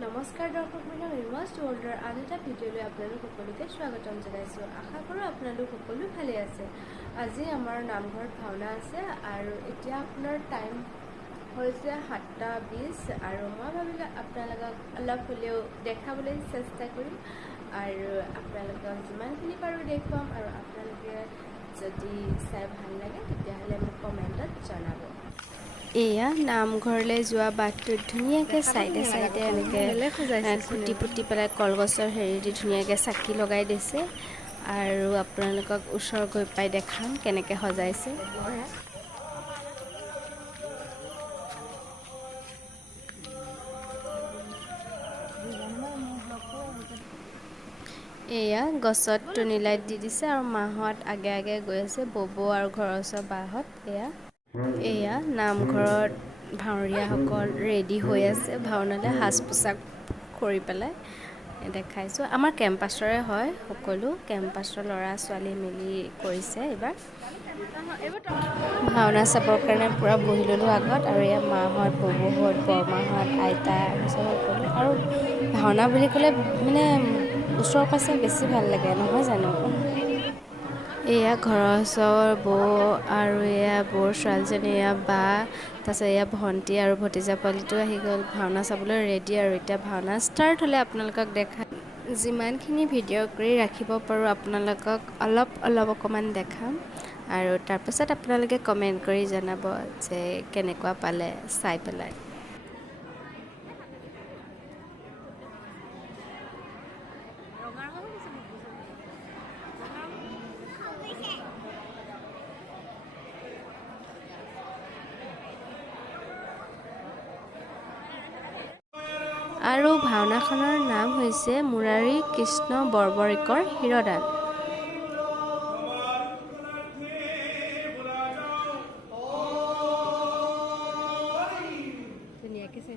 নমস্কাৰ দৰ্শক বৃন্দ, ইমাষ্ট ৱৰ্ল্ডৰ আন এটা ভিডিঅ'লৈ আপোনালোক সকলোকে স্বাগতম জনাইছোঁ। আশা কৰোঁ আপোনালোক সকলো ভালে আছে। আজি আমাৰ নামঘৰত ভাওনা আছে আৰু এতিয়া আপোনাৰ টাইম হৈছে 7:20 আৰু মই ভাবিলোঁ আপোনালোকক অলপ হ'লেও দেখাবলৈ চেষ্টা কৰিম আৰু আপোনালোকক যিমানখিনি পাৰোঁ দেখুৱাম আৰু আপোনালোকে যদি চাই ভাল লাগে তেতিয়াহ'লে মোক কমেণ্টত জনাব। এয়া নামঘৰলৈ যোৱা বাটটোত ধুনীয়াকৈ চাইডে চাইডে এনেকৈ খুটি পুতি পেলাই কলগছৰ হেৰি দি ধুনীয়াকৈ চাকি লগাই দিছে আৰু আপোনালোকক ওচৰ গৈ পাই দেখাম কেনেকৈ সজাইছে। এয়া গছত টুনি লাইট দি দিছে আৰু মাহঁত আগে আগে গৈ আছে, ববৌ আৰু ঘৰৰ ওচৰৰ বাহঁত। এয়া নামঘৰত ভাৱৰীয়াসকল ৰেডি হৈ আছে ভাওনালৈ সাজ পোছাক কৰি পেলাই দেখাইছোঁ। আমাৰ কেম্পাছৰে হয়, সকলো কেম্পাছৰ ল'ৰা ছোৱালী মিলি কৰিছে এইবাৰ ভাওনা চাবৰ কাৰণে। পূৰা বহি ল'লোঁ আগত আৰু এয়া মাহঁত, ববৌহঁত, বৰমাহঁত, আইতা সকলো। আৰু ভাওনা বুলি ক'লে মানে ওচৰৰ পাছে বেছি ভাল লাগে, নহয় জানো? এয়া ঘৰৰ ওচৰৰ বৌ আৰু এয়া বৌৰ ছোৱালীজনী, এয়া বা, তাৰপিছত এয়া ভণ্টি আৰু ভতিজা পোৱালিটো আহি গ'ল ভাওনা চাবলৈ ৰেডি। আৰু এতিয়া ভাওনা ষ্টাৰ্ট হ'লে আপোনালোকক যিমানখিনি ভিডিঅ' কৰি ৰাখিব পাৰোঁ আপোনালোকক অকণমান দেখাম আৰু তাৰপাছত আপোনালোকে কমেণ্ট কৰি জনাব যে কেনেকুৱা পালে চাই পেলাই। আৰু ভাওনাখনৰ নাম হৈছে মুৰাৰী কৃষ্ণ বৰ্বৰিকৰ শিৰদান। ধুনীয়াকৈ চাই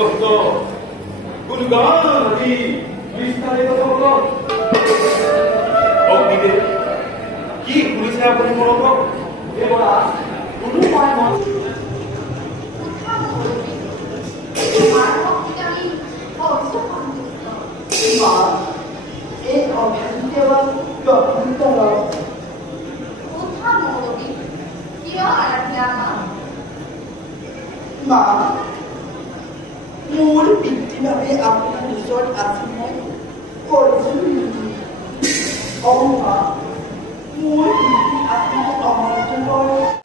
কষ্ট গুণগান আদি বিস্তাৰিত শব্দ ভক্তিদেৱ কি শুনিছে আপুনি মোৰ লগত দেৱৰা কোনো মই মন মা এই অভ্যান্তিবা অভ্যন্তৰ মা মোৰ পিতৃভাৱে আপোনাৰ ওচৰত আছে মই কৰিছোঁ মা মোৰ পিতৃ আপোনাক অমৰ্ত কৰে